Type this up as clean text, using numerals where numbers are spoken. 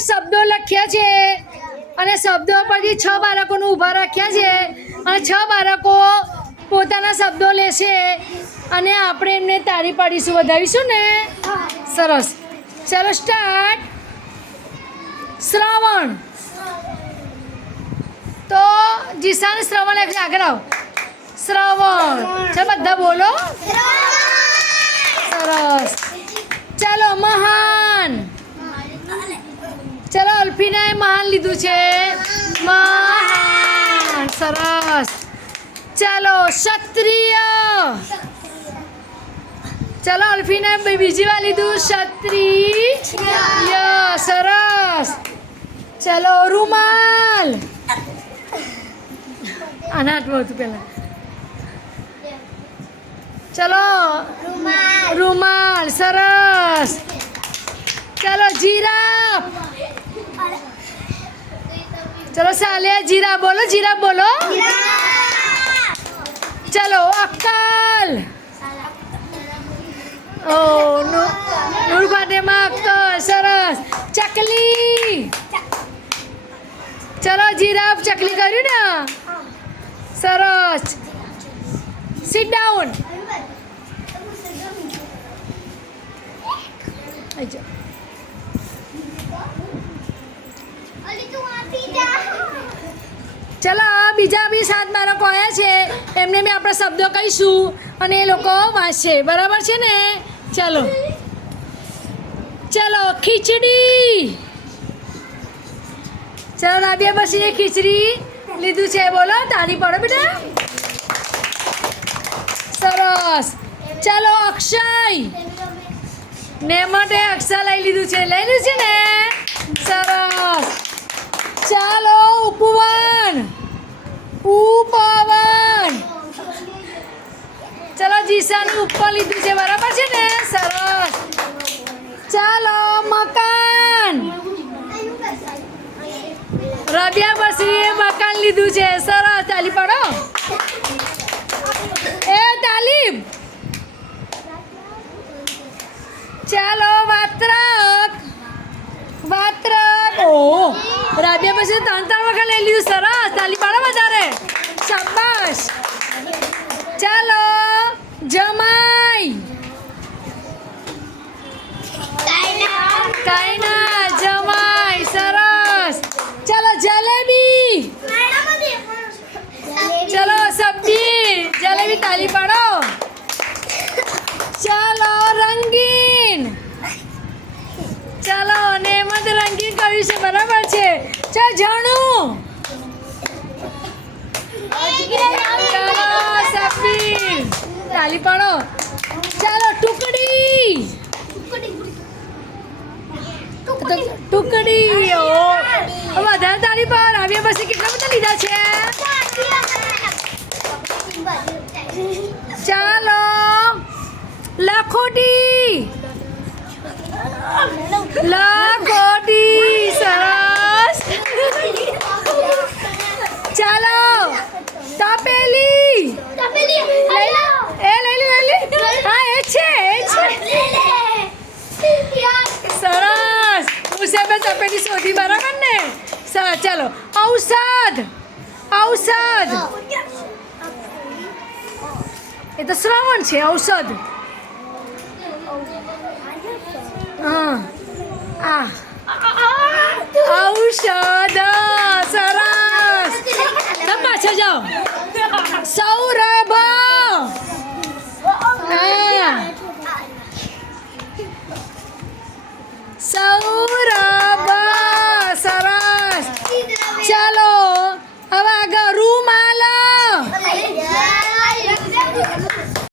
શબ્દો લખ્યા છે અને શબ્દો પરથી 6 બાળકોને ઊભા રાખ્યા છે અને 6 બાળકો પોતાના શબ્દો લેશે અને આપણે એમને તાળી પાડીશું, વધાવીશું ને? સરસ. ચાલો સ્ટાર્ટ. શ્રવણ. તો જીસાન શ્રવણ લખે, આગળ આવ. શ્રવણ. ચાલો બધા બોલો. સરસ. ચાલો મહાન. ચાલો અલ્ફીનાએ મહાન લીધું છે. મહાન. સરસ. ચાલો ક્ષત્રિય. ચાલો અલ્ફીનાએ બીજી વાર લીધું ક્ષત્રિય. સરસ. ચાલો રૂમાલ. આના હાથમાં હતું પહેલાં. ચલો રૂમાલ. સરસ. ચલો જીરાફ. ચલો સાલિયા જીરાફ બોલો. જીરાફ બોલો. ચલો અક્કલ. ઓ નૂર ફાતેમા અક્કલ. સરસ. ચકલી. ચલો જીરાફ ચકલી કર્યું ને. સરસ. Sit down. ચલો બીજા બી 7 બાળકો આવ્યા છે, એમને બી આપણે શબ્દો કહીશું અને એ લોકો વાંચશે, બરાબર છે ને? ચાલો. ચલો ખીચડી. ચલો રાબિયા બસીએ ખીચડી લીધું છે, બોલો. તાળી પાડો બેટા. સરસ. ચલો અક્ષય. નેમટે અક્ષય લઈ લીધું છે. લઈ લીધું છે ને? સરસ. ચાલો ઉપવન. ઉપવન. ચલો જીસાનું ઉપર લીધું છે, બરાબર છે ને? સરસ. ચાલો મકાન. રબિયા બસરીએ મકાન લીધું છે. સરસ. તાલી પાડો. એ તાલીમ. ચાલો વાત્રક. વાત્રક. ઓ રાબિયા પાસે 3 વખત લઈ લીધું. સરસ. તાલી પાડો વધારે. શાબાશ. ચાલો જમાઈ. કાયના જમાઈ. સરસ. ચાલો જલેબી. ચલો સબ્જી. જલેબી. તાલી પાડો. ચાલો રંગીન. ચાલો અને એમાં તો રંગીન કર્યું છે, બરાબર છે? ચાલ ઝાણું. ચાલો સબ્જી. તાલી પાડો. ચાલો ટુકડી. ટુકડી. ઓ વધારે તાળી પાડ. આવ્યા પછી કેટલા બધા લીધા છે? ચાલો લખોટી. લખોટી. સરસ. ચાલો તપેલી. લઈ લે. હા એ છે. સરસ. મુસાફર તપેલી શોધી, બરાબર ને? સરસ. ચાલો ઔષધ. ઔષધ. એ તો શ્રવણ છે. ઔષધ. હા. ઔષધ.